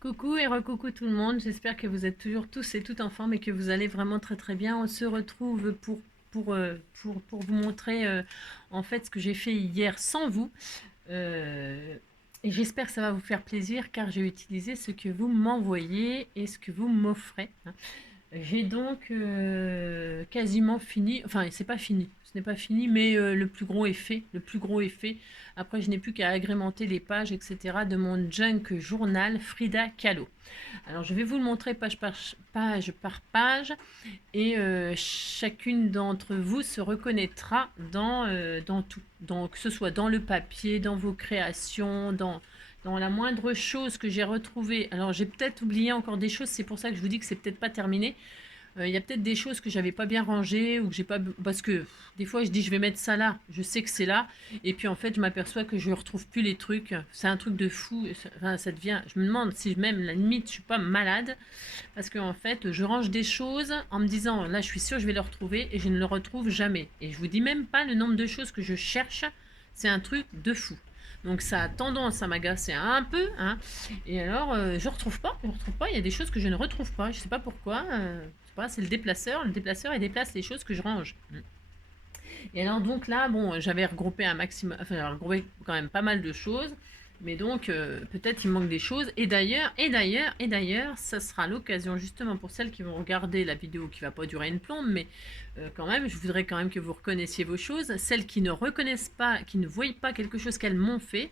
Coucou et recoucou tout le monde, j'espère que vous êtes toujours tous et toutes en forme et que vous allez vraiment très très bien. On se retrouve pour vous montrer en fait ce que j'ai fait hier sans vous. Euh, et j'espère que ça va vous faire plaisir car j'ai utilisé ce que vous m'envoyez et ce que vous m'offrez, hein. J'ai donc quasiment fini, enfin c'est pas fini, ce n'est pas fini, mais le plus gros est fait, le plus gros est fait. Après je n'ai plus qu'à agrémenter les pages, etc. de mon junk journal Frida Kahlo. Alors je vais vous le montrer page par page et chacune d'entre vous se reconnaîtra dans tout. Donc que ce soit dans le papier, dans vos créations, dans la moindre chose que j'ai retrouvée. Alors j'ai peut-être oublié encore des choses, c'est pour ça que je vous dis que c'est peut-être pas terminé. Il y a peut-être des choses que j'avais pas bien rangées ou que j'ai pas parce que des fois je dis je vais mettre ça là, je sais que c'est là et puis en fait je m'aperçois que je retrouve plus les trucs. C'est un truc de fou. Enfin, ça devient. Je me demande si même la limite je suis pas malade parce que en fait je range des choses en me disant là je suis sûre je vais le retrouver et je ne le retrouve jamais. Et je vous dis même pas le nombre de choses que je cherche. C'est un truc de fou. Donc ça a tendance à m'agacer un peu, hein. Et alors je retrouve pas, je retrouve pas. Il y a des choses que je ne retrouve pas. Je sais pas pourquoi. Je sais pas, c'est le déplaceur. Le déplaceur il déplace les choses que je range. Et alors donc là, bon, j'avais regroupé un maximum, enfin j'avais regroupé quand même pas mal de choses, mais donc peut-être il manque des choses. Et d'ailleurs, ça sera l'occasion justement pour celles qui vont regarder la vidéo qui va pas durer une plombe, mais quand même, je voudrais quand même que vous reconnaissiez vos choses. Celles qui ne reconnaissent pas, qui ne voient pas quelque chose qu'elles m'ont fait,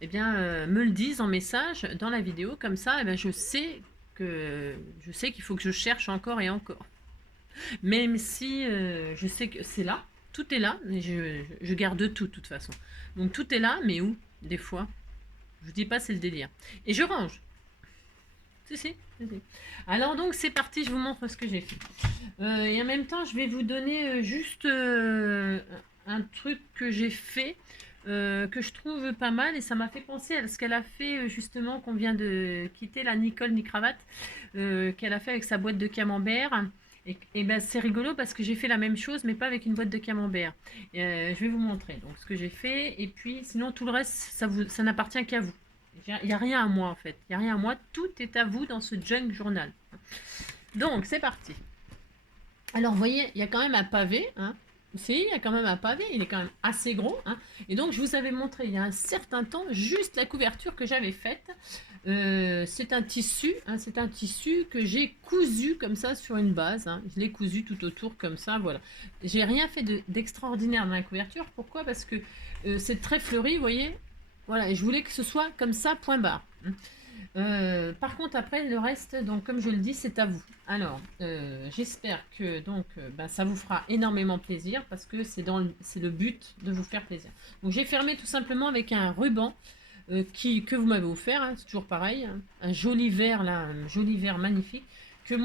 eh bien me le disent en message dans la vidéo, comme ça, eh bien, je sais qu'il faut que je cherche encore et encore. Même si je sais que c'est là, tout est là, mais je garde tout de toute façon. Donc tout est là, mais où des fois je vous dis pas, c'est le délire. Et je range. Si, si, si, si. Alors donc c'est parti, je vous montre ce que j'ai fait. Et en même temps, je vais vous donner juste un truc que j'ai fait, que je trouve pas mal, et ça m'a fait penser à ce qu'elle a fait justement, qu'on vient de quitter, la Nicole Nicravate, qu'elle a fait avec sa boîte de camembert. Et ben c'est rigolo parce que j'ai fait la même chose, mais pas avec une boîte de camembert. Je vais vous montrer donc ce que j'ai fait, et puis sinon tout le reste, ça n'appartient qu'à vous. Il n'y a rien à moi en fait. Il n'y a rien à moi. Tout est à vous dans ce junk journal. Donc c'est parti. Alors vous voyez, il y a quand même un pavé. Hein. Si, il y a quand même un pavé. Il est quand même assez gros. Hein. Et donc je vous avais montré il y a un certain temps juste la couverture que j'avais faite. C'est un tissu. Hein, c'est un tissu que j'ai cousu comme ça sur une base. Hein. Je l'ai cousu tout autour comme ça. Voilà. J'ai rien fait d'extraordinaire dans la couverture. Pourquoi? Parce que c'est très fleuri, vous voyez. Voilà, et je voulais que ce soit comme ça, point barre. Par contre, après, le reste, donc, comme je le dis, c'est à vous. Alors, j'espère que donc, bah, ça vous fera énormément plaisir parce que c'est le but de vous faire plaisir. Donc, j'ai fermé tout simplement avec un ruban que vous m'avez offert. Hein, c'est toujours pareil, hein, un joli vert là, un joli vert magnifique vous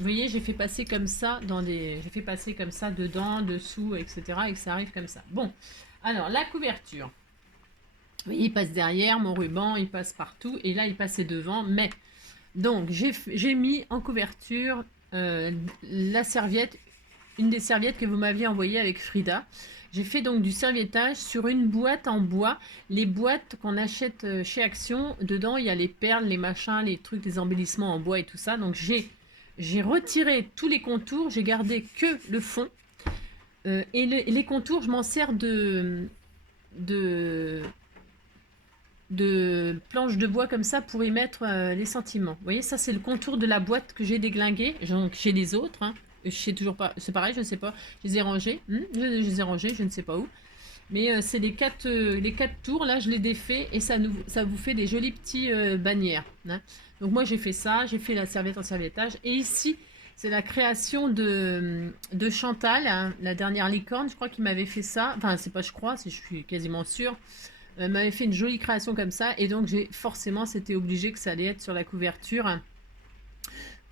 voyez, j'ai fait passer comme ça j'ai fait passer comme ça dedans, dessous, etc. et que ça arrive comme ça. Bon, alors la couverture. Vous voyez, il passe derrière mon ruban, il passe partout, et là il passait devant. Mais donc j'ai mis en couverture la serviette, une des serviettes que vous m'aviez envoyée avec Frida. J'ai fait donc du serviettage sur une boîte en bois. Les boîtes qu'on achète chez Action, dedans il y a les perles, les machins, les trucs, les embellissements en bois et tout ça. Donc j'ai retiré tous les contours, j'ai gardé que le fond. Les contours, je m'en sers de de planches de bois comme ça pour y mettre les sentiments. Vous voyez, ça c'est le contour de la boîte que j'ai déglinguée. Donc chez les autres, hein. Je sais toujours pas, c'est pareil, je ne sais pas. Je les ai rangés, je les ai rangés, je ne sais pas où. Mais c'est les quatre tours, là je les défais et ça vous fait des jolis petits bannières. Hein. Donc moi j'ai fait ça, j'ai fait la serviette en serviettage. Et ici, c'est la création de Chantal, hein, la dernière licorne, je crois qu'il m'avait fait ça. Enfin, c'est pas je crois, je suis quasiment sûre. Elle m'avait fait une jolie création comme ça, et donc forcément c'était obligé que ça allait être sur la couverture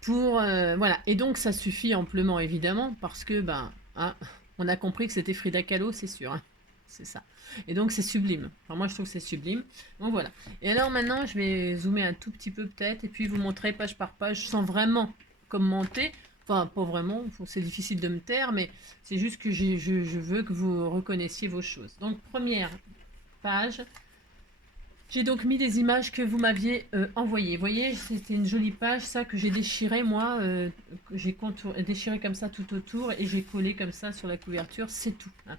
pour voilà. Et donc ça suffit amplement évidemment parce que ben hein, on a compris que c'était Frida Kahlo, c'est sûr. Hein. C'est ça. Et donc c'est sublime. Enfin, moi je trouve que c'est sublime. Donc voilà. Et alors maintenant je vais zoomer un tout petit peu peut-être et puis vous montrer page par page sans vraiment commenter. Enfin, pas vraiment, c'est difficile de me taire, mais c'est juste que je veux que vous reconnaissiez vos choses. Donc, première page, J'ai donc mis les images que vous m'aviez envoyées. Vous voyez, c'était une jolie page, ça, que j'ai déchiré, moi. Que j'ai déchiré comme ça tout autour et j'ai collé comme ça sur la couverture, c'est tout, hein.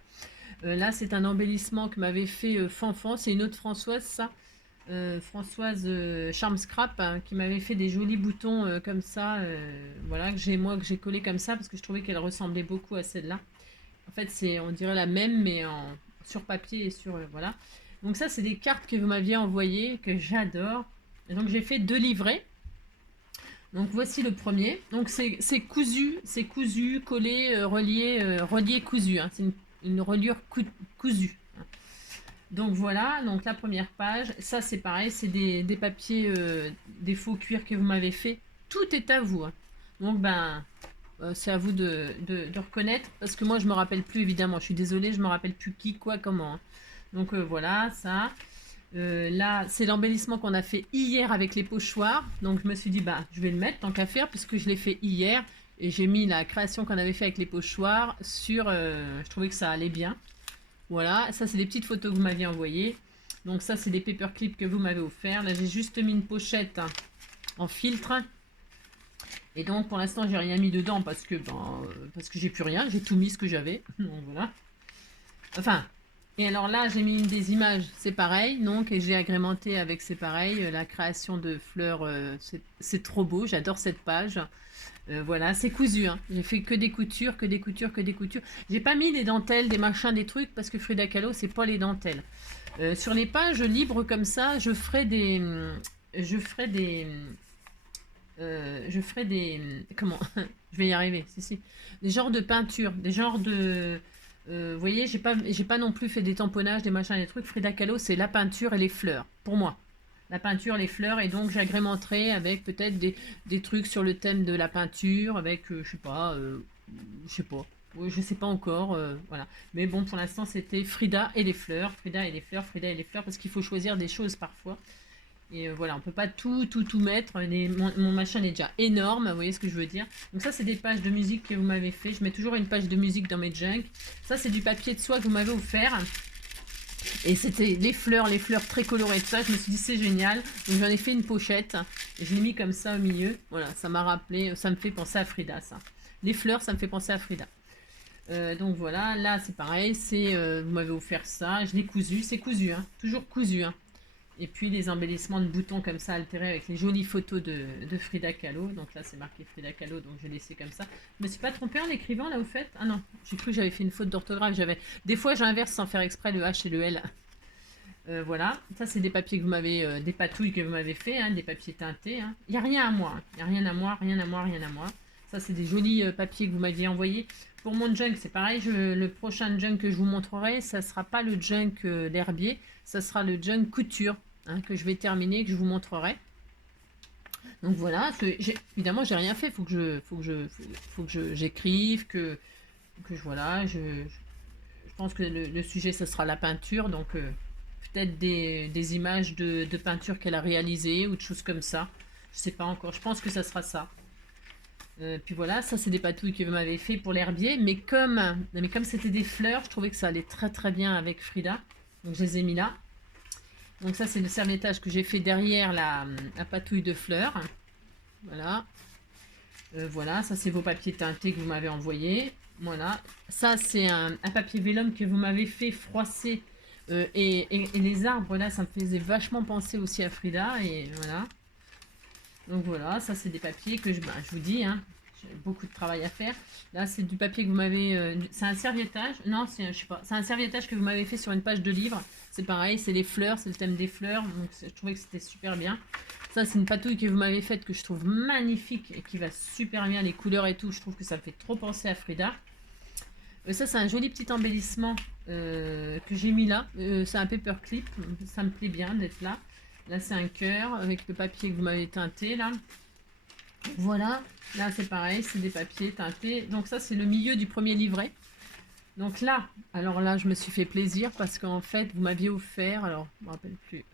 Là, c'est un embellissement que m'avait fait Fanfan. C'est une autre Françoise, ça. Françoise Charm Scrap, hein, qui m'avait fait des jolis boutons comme ça. Voilà, que j'ai collé comme ça parce que je trouvais qu'elle ressemblait beaucoup à celle-là. En fait, c'est, on dirait la même, mais sur papier et sur... voilà. Donc ça, c'est des cartes que vous m'aviez envoyées, que j'adore. Et donc j'ai fait 2 livrets. Donc voici le premier. Donc c'est cousu, collé, relié cousu, hein. C'est une reliure cousue, hein. Donc voilà, donc la première page. Ça c'est pareil, c'est des papiers, des faux cuir que vous m'avez fait. Tout est à vous, hein. Donc ben, c'est à vous de reconnaître, parce que moi je me rappelle plus, évidemment, je suis désolée, je me rappelle plus qui, quoi, comment, hein. Donc voilà, ça. Là, c'est l'embellissement qu'on a fait hier avec les pochoirs. Donc je me suis dit, bah, je vais le mettre tant qu'à faire, puisque je l'ai fait hier. Et j'ai mis la création qu'on avait fait avec les pochoirs sur... je trouvais que ça allait bien. Voilà, ça c'est des petites photos que vous m'aviez envoyées. Donc ça c'est des paperclips que vous m'avez offert. Là j'ai juste mis une pochette, hein, en filtre. Et donc pour l'instant j'ai rien mis dedans parce que j'ai plus rien. J'ai tout mis ce que j'avais. Donc voilà. Enfin, et alors là, j'ai mis des images, c'est pareil, donc, et j'ai agrémenté avec, c'est pareil, la création de fleurs, c'est trop beau, j'adore cette page. Voilà, c'est cousu, hein. J'ai fait que des coutures, que des coutures, que des coutures. J'ai pas mis des dentelles, des machins, des trucs, parce que Frida Kahlo, c'est pas les dentelles. Sur les pages libres comme ça, je ferai des... comment? Je vais y arriver, si. Des genres de peinture, des genres de... vous voyez, j'ai pas non plus fait des tamponnages, des machins, des trucs. Frida Kahlo, c'est la peinture et les fleurs, pour moi. La peinture, les fleurs, et donc j'agrémenterai avec peut-être des trucs sur le thème de la peinture, avec, je sais pas, ouais, je sais pas encore, voilà. Mais bon, pour l'instant, c'était Frida et les fleurs, Frida et les fleurs, Frida et les fleurs, parce qu'il faut choisir des choses parfois. Et voilà, on peut pas tout mettre. Mon machin est déjà énorme, vous voyez ce que je veux dire. Donc ça, c'est des pages de musique que vous m'avez fait. Je mets toujours une page de musique dans mes junk. Ça, c'est du papier de soie que vous m'avez offert. Et c'était les fleurs très colorées de ça. Je me suis dit, c'est génial. Donc j'en ai fait une pochette. Et je l'ai mis comme ça au milieu. Voilà, ça m'a rappelé, ça me fait penser à Frida, ça. Les fleurs, ça me fait penser à Frida. Donc voilà, là, c'est pareil. Vous m'avez offert ça. Je l'ai cousu. C'est cousu, hein. Toujours cousu, hein. Et puis les embellissements de boutons comme ça altérés avec les jolies photos de Frida Kahlo. Donc là c'est marqué Frida Kahlo, donc j'ai laissé comme ça. Je me suis pas trompée en écrivant là au fait. Ah non, j'ai cru que j'avais fait une faute d'orthographe. Des fois j'inverse sans faire exprès le H et le L. Voilà, ça c'est des papiers que vous m'avez, des patouilles que vous m'avez fait, hein, des papiers teintés, hein. Il n'y a rien à moi, hein. Il n'y a rien à moi, rien à moi, rien à moi. Ça c'est des jolis papiers que vous m'aviez envoyés. Pour mon junk, c'est pareil, le prochain junk que je vous montrerai, ça sera pas le junk l'herbier, ça sera le junk couture, hein, que je vais terminer, que je vous montrerai. Donc voilà, évidemment, j'ai rien fait, faut que j'écrive, voilà, je pense que le sujet, ce sera la peinture, donc peut-être des images de peinture qu'elle a réalisées ou de choses comme ça. Je sais pas encore, je pense que ça sera ça. Puis voilà, ça c'est des patouilles que vous m'avez fait pour l'herbier, mais comme c'était des fleurs, je trouvais que ça allait très très bien avec Frida, donc je les ai mis là. Donc ça c'est le serviettage que j'ai fait derrière la patouille de fleurs. Voilà. Voilà, ça c'est vos papiers teintés que vous m'avez envoyés. Voilà, ça c'est un papier vélum que vous m'avez fait froisser. Et les arbres là, ça me faisait vachement penser aussi à Frida, et voilà. Donc voilà, ça c'est des papiers que je vous dis, hein, j'ai beaucoup de travail à faire. Là c'est du papier que vous m'avez... c'est un serviettage, non, je sais pas, c'est un serviettage que vous m'avez fait sur une page de livre. C'est pareil, c'est les fleurs, c'est le thème des fleurs, donc je trouvais que c'était super bien. Ça c'est une patouille que vous m'avez faite que je trouve magnifique et qui va super bien, les couleurs et tout, je trouve que ça me fait trop penser à Frida. Ça c'est un joli petit embellissement que j'ai mis là, c'est un paperclip, ça me plaît bien d'être là. Là, c'est un cœur avec le papier que vous m'avez teinté, là. Voilà. Là, c'est pareil, c'est des papiers teintés. Donc ça, c'est le milieu du premier livret. Donc là, alors là, je me suis fait plaisir parce qu'en fait, vous m'aviez offert, alors, je ne me rappelle plus,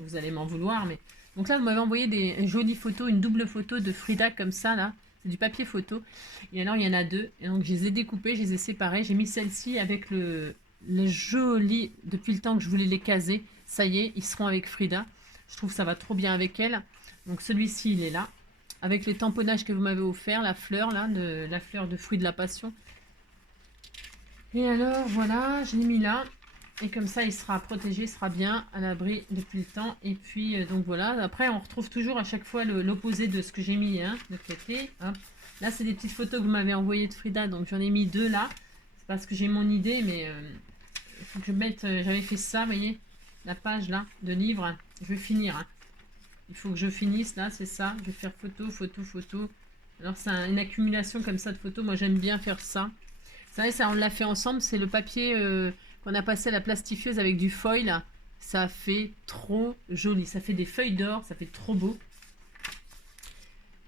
vous allez m'en vouloir, mais... Donc là, vous m'avez envoyé des jolies photos, une double photo de Frida comme ça, là. C'est du papier photo. Et alors, il y en a 2. Et donc, je les ai découpées, je les ai séparées. J'ai mis celle-ci avec le joli, depuis le temps que je voulais les caser, Ça y est, ils seront avec Frida. Je trouve que ça va trop bien avec elle. Donc celui-ci, il est là. Avec les tamponnages que vous m'avez offert, la fleur là, la fleur de fruit de la passion. Et alors, voilà, je l'ai mis là. Et comme ça, il sera protégé, il sera bien à l'abri depuis le temps. Et puis, donc voilà. Après, on retrouve toujours à chaque fois l'opposé de ce que j'ai mis hein, de côté. Hop. Là, c'est des petites photos que vous m'avez envoyées de Frida. Donc, j'en ai mis 2 là. C'est parce que j'ai mon idée, mais il faut que je mette... J'avais fait ça, vous voyez, la page là, de livre. Je vais finir. Hein. Il faut que je finisse là, c'est ça. Je vais faire photo, photo, photo. Alors, c'est une accumulation comme ça de photos. Moi, j'aime bien faire ça. Vous savez, ça, on l'a fait ensemble. C'est le papier qu'on a passé à la plastifieuse avec du foil. Ça fait trop joli. Ça fait des feuilles d'or. Ça fait trop beau.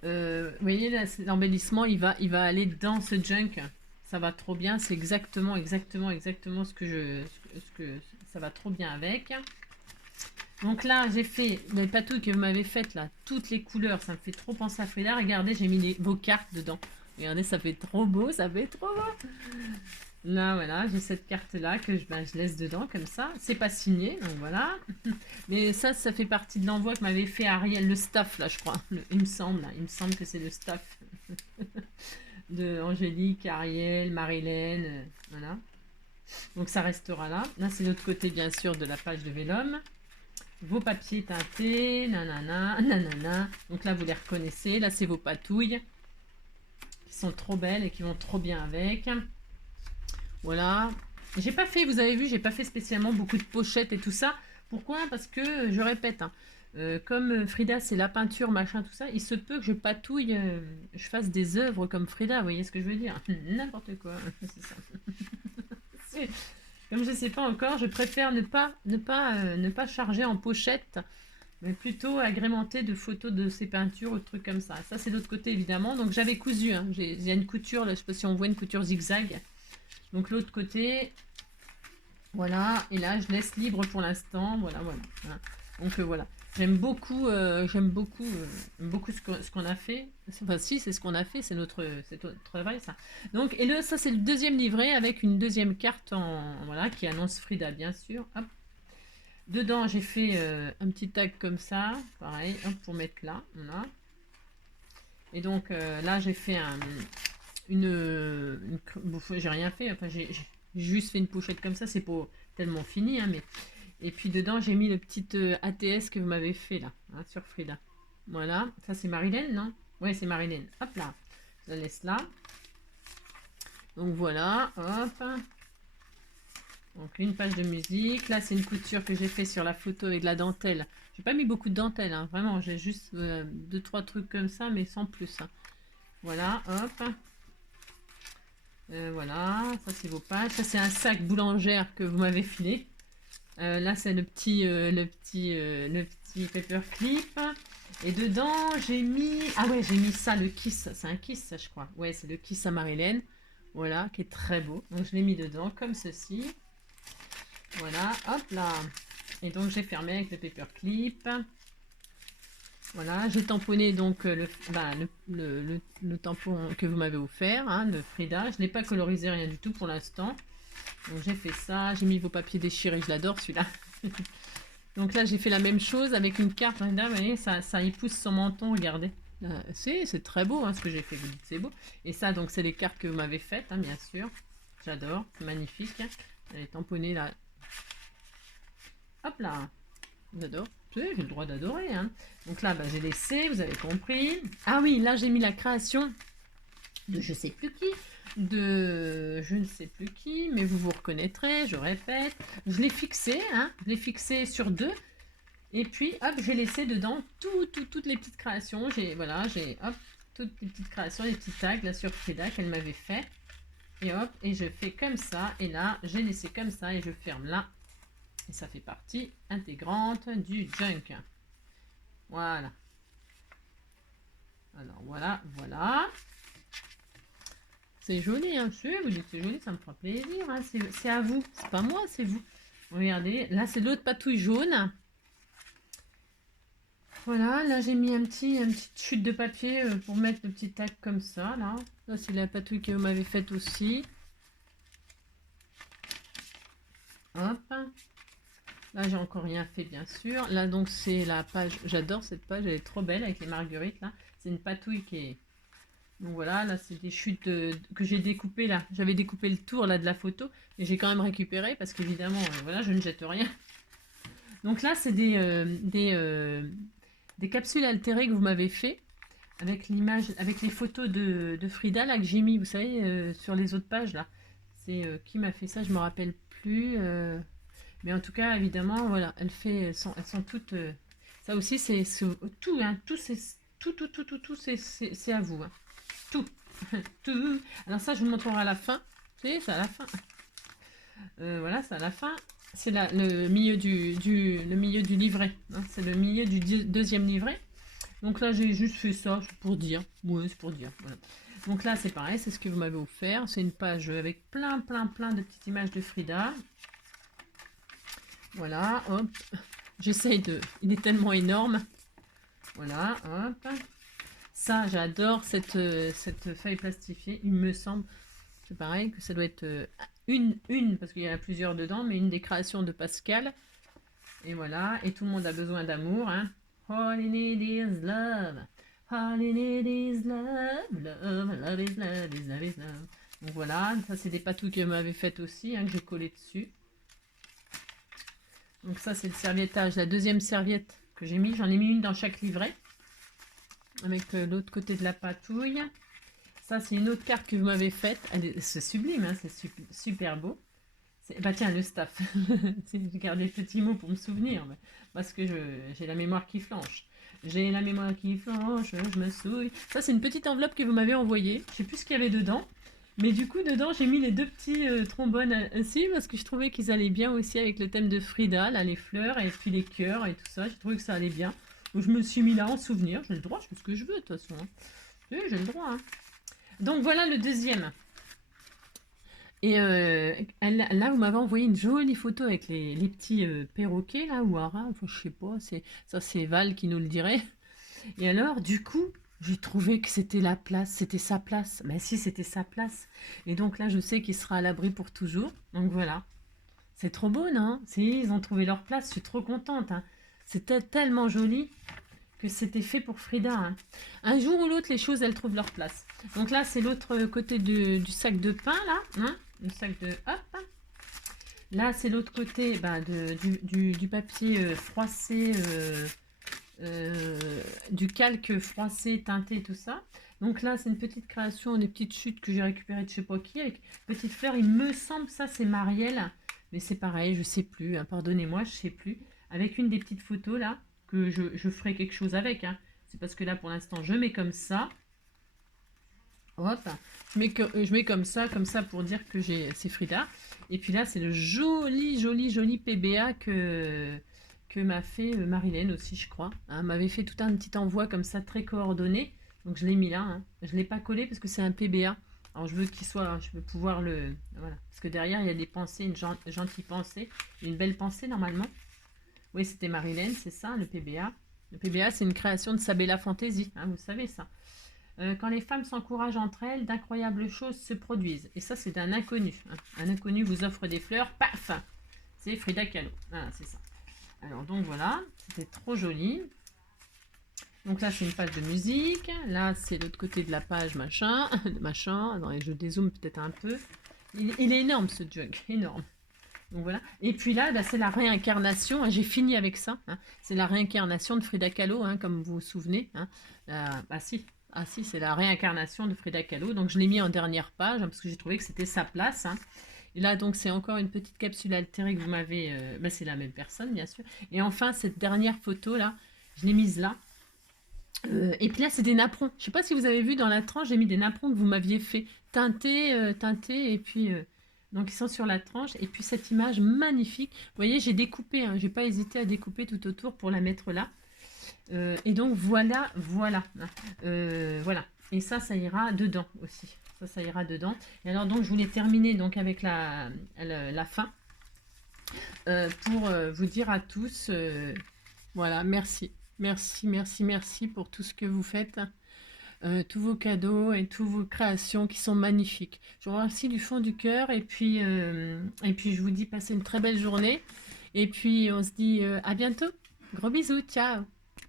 Vous voyez, là, l'embellissement, il va aller dans ce junk. Ça va trop bien. C'est exactement ce que ça va trop bien avec. Donc là, j'ai fait les patouilles que vous m'avez faites là, toutes les couleurs. Ça me fait trop penser à Frida. Regardez, j'ai mis vos cartes dedans. Regardez, ça fait trop beau, ça fait trop beau. Là, voilà, j'ai cette carte-là que je laisse dedans comme ça. C'est pas signé, donc voilà. Mais ça fait partie de l'envoi que m'avait fait Ariel, le staff, là, je crois. Il me semble que c'est le staff de Angélique, Ariel, Marilène, voilà. Donc ça restera là. Là, c'est l'autre côté, bien sûr, de la page de Vellum. Vos papiers teintés, nanana, nanana. Donc là, vous les reconnaissez. Là, c'est vos patouilles qui sont trop belles et qui vont trop bien avec. Voilà. J'ai pas fait, vous avez vu, j'ai pas fait spécialement beaucoup de pochettes et tout ça. Pourquoi? Parce que, je répète, hein, comme Frida, c'est la peinture, machin, tout ça, il se peut que je patouille, je fasse des œuvres comme Frida, vous voyez ce que je veux dire? N'importe quoi, c'est ça. Comme je sais pas encore, je préfère ne pas charger en pochette, mais plutôt agrémenter de photos de ces peintures ou de trucs comme ça. Ça, c'est l'autre côté, évidemment. Donc, j'avais cousu, hein. Il y a une couture, là, je sais pas si on voit une couture zigzag. Donc l'autre côté, voilà, et là je laisse libre pour l'instant, voilà. Donc voilà, j'aime beaucoup ce qu'on a fait. Enfin si, c'est ce qu'on a fait, c'est notre travail ça. Donc et ça c'est le deuxième livret avec une deuxième carte voilà qui annonce Frida bien sûr. Hop. Dedans j'ai fait un petit tag comme ça, pareil, hop, pour mettre là, voilà. Et donc là j'ai fait bon, j'ai rien fait, enfin j'ai juste fait une pochette comme ça, c'est pas tellement fini, hein, mais et puis dedans j'ai mis le petit ATS que vous m'avez fait là, hein, sur Frida. Voilà, ça c'est Marilène, non? Ouais, c'est Marilène. Hop là, je la laisse là. Donc voilà, hop. Donc une page de musique. Là c'est une couture que j'ai fait sur la photo avec de la dentelle. J'ai pas mis beaucoup de dentelle, hein, vraiment, j'ai juste 2-3 trucs comme ça, mais sans plus. Hein. Voilà, hop. Voilà, ça c'est vos pages. Ça c'est un sac boulangère que vous m'avez filé. Là c'est le petit paperclip. Et dedans j'ai mis... Ah ouais, j'ai mis ça, le kiss. C'est un kiss ça je crois. Ouais, c'est le kiss à Marilène. Voilà, qui est très beau. Donc je l'ai mis dedans comme ceci. Voilà, hop là. Et donc j'ai fermé avec le paperclip. Voilà, j'ai tamponné donc le tampon que vous m'avez offert, hein, de Frida. Je n'ai pas colorisé rien du tout pour l'instant. Donc j'ai fait ça, j'ai mis vos papiers déchirés, je l'adore celui-là. Donc là j'ai fait la même chose avec une carte, vous voyez, ça épouse son menton, regardez. C'est très beau hein, ce que j'ai fait, vous dites c'est beau. Et ça donc c'est les cartes que vous m'avez faites, hein, bien sûr. J'adore, c'est magnifique. Elle est tamponnée là. Hop là, j'adore. J'ai le droit d'adorer. Hein. Donc là, j'ai laissé, vous avez compris. Ah oui, là, j'ai mis la création de je sais plus qui. De je ne sais plus qui, mais vous vous reconnaîtrez, je répète. Je l'ai fixé, hein. Je l'ai fixé sur 2. Et puis, hop, j'ai laissé dedans toutes les petites créations. Voilà, hop, toutes les petites créations, les petits tags là sur Frida qu'elle m'avait fait. Et hop, et je fais comme ça. Et là, j'ai laissé comme ça et je ferme là. Et ça fait partie intégrante du junk. Voilà. Alors voilà. C'est joli, hein. Vous dites c'est joli, ça me fera plaisir. Hein. C'est à vous. C'est pas moi, c'est vous. Regardez, là c'est l'autre patouille jaune. Voilà, là j'ai mis une petite chute de papier pour mettre le petit tag comme ça. Là c'est la patouille que vous m'avez faite aussi. Hop. Là, j'ai encore rien fait, bien sûr. Là, donc, c'est la page. J'adore cette page, elle est trop belle avec les marguerites, là. C'est une patouille qui est. Donc voilà, là, c'est des chutes que j'ai découpées, là. J'avais découpé le tour, là, de la photo. Et j'ai quand même récupéré parce qu'évidemment, voilà, je ne jette rien. Donc là, c'est des capsules altérées que vous m'avez fait avec l'image, avec les photos de Frida, là, que j'ai mis, vous savez, sur les autres pages, là. C'est qui m'a fait ça, je me rappelle plus. Mais en tout cas, évidemment, voilà, elles sont toutes. Ça aussi, c'est tout, hein, tout, c'est tout, c'est à vous, hein. Tout, tout. Alors ça, je vous montrerai à la fin. Vous voyez, c'est à la fin. Voilà, c'est à la fin. C'est le milieu le milieu du livret, hein. C'est le milieu du deuxième livret. Donc là, j'ai juste fait ça pour dire. Ouais, c'est pour dire. Voilà. Donc là, c'est pareil, c'est ce que vous m'avez offert. C'est une page avec plein de petites images de Frida. Voilà, hop. J'essaye de... Il est tellement énorme. Voilà, hop. Ça, j'adore cette feuille plastifiée. Il me semble, c'est pareil, que ça doit être parce qu'il y en a plusieurs dedans, mais une des créations de Pascal. Et voilà, et tout le monde a besoin d'amour, hein. All you need is love. All you need is love. Love is love is love is love. Donc voilà, ça c'est des patous que m'avait fait aussi, hein, que j'ai collé dessus. Donc ça c'est le serviettage, la deuxième serviette que j'ai mis. J'en ai mis une dans chaque livret. Avec l'autre côté de la patouille. Ça c'est une autre carte que vous m'avez faite. C'est sublime, hein, c'est super beau. Bah tiens, le staff. J'ai gardé le petit mot pour me souvenir. Parce que j'ai la mémoire qui flanche. J'ai la mémoire qui flanche, je me souille. Ça c'est une petite enveloppe que vous m'avez envoyée. Je sais plus ce qu'il y avait dedans. Mais du coup, dedans, j'ai mis les deux petits trombones ainsi parce que je trouvais qu'ils allaient bien aussi avec le thème de Frida, là, les fleurs et puis les cœurs et tout ça. J'ai trouvé que ça allait bien. Donc je me suis mis là en souvenir. J'ai le droit, je fais ce que je veux de toute façon, hein. Oui, j'ai le droit, hein. Donc voilà le deuxième. Et là, vous m'avez envoyé une jolie photo avec les petits perroquets, là, ou haras, enfin, je sais pas, ça c'est Val qui nous le dirait. Et alors, du coup, j'ai trouvé que c'était la place, c'était sa place. Ben si, c'était sa place. Et donc là, je sais qu'il sera à l'abri pour toujours. Donc voilà. C'est trop beau, non? Si, ils ont trouvé leur place, je suis trop contente, hein. C'était tellement joli que c'était fait pour Frida, hein. Un jour ou l'autre, les choses, elles trouvent leur place. Donc là, c'est l'autre côté du sac de pain, là, hein, le sac de... Hop. Là, c'est l'autre côté bah, du papier froissé, du calque froissé, teinté, tout ça. Donc là, c'est une petite création, des petites chutes que j'ai récupérées de je sais pas qui, avec petites fleurs. Il me semble, ça, c'est Marielle. Mais c'est pareil, je sais plus, hein, pardonnez-moi, je sais plus. Avec une des petites photos, là, que je ferai quelque chose avec, hein. C'est parce que là, pour l'instant, je mets comme ça. Hop, je mets comme ça pour dire que c'est Frida. Et puis là, c'est le joli PBA que m'a fait Marilène aussi, je crois. Elle m'avait fait tout un petit envoi comme ça, très coordonné. Donc je l'ai mis là, hein. Je ne l'ai pas collé parce que c'est un PBA. Alors je veux qu'il soit, je veux pouvoir le... Voilà. Parce que derrière, il y a des pensées, une gentille pensée, une belle pensée normalement. Oui, c'était Marilène, c'est ça, le PBA. Le PBA, c'est une création de Sabella Fantasy, hein, vous savez ça. Quand les femmes s'encouragent entre elles, d'incroyables choses se produisent. Et ça, c'est d'un inconnu, hein. Un inconnu vous offre des fleurs, paf. C'est Frida Kahlo. Voilà, c'est ça. Alors, donc voilà, c'était trop joli. Donc là, c'est une page de musique. Là, c'est l'autre côté de la page, machin. Attends, je dézoome peut-être un peu. Il est énorme, ce junk, énorme. Donc voilà. Et puis là, bah, c'est la réincarnation, hein. J'ai fini avec ça, hein. C'est la réincarnation de Frida Kahlo, hein, comme vous vous souvenez, hein. Bah si, ah si, c'est la réincarnation de Frida Kahlo. Donc je l'ai mis en dernière page, hein, parce que j'ai trouvé que c'était sa place, hein. Et là, donc, c'est encore une petite capsule altérée que vous m'avez... bah, c'est la même personne, bien sûr. Et enfin, cette dernière photo-là, je l'ai mise là. Et puis là, c'est des napperons. Je ne sais pas si vous avez vu dans la tranche, j'ai mis des napperons que vous m'aviez fait teinter, et puis... donc, ils sont sur la tranche. Et puis, cette image magnifique. Vous voyez, j'ai découpé, hein, j'ai pas hésité à découper tout autour pour la mettre là. Et donc, voilà. Voilà. Et ça ira dedans aussi. Ça ira dedans. Et alors, donc, je voulais terminer donc, avec la fin. Pour vous dire à tous, voilà, merci. Merci pour tout ce que vous faites. Tous vos cadeaux et toutes vos créations qui sont magnifiques. Je vous remercie du fond du cœur et puis je vous dis passez une très belle journée Et puis, on se dit à bientôt. Gros bisous, ciao.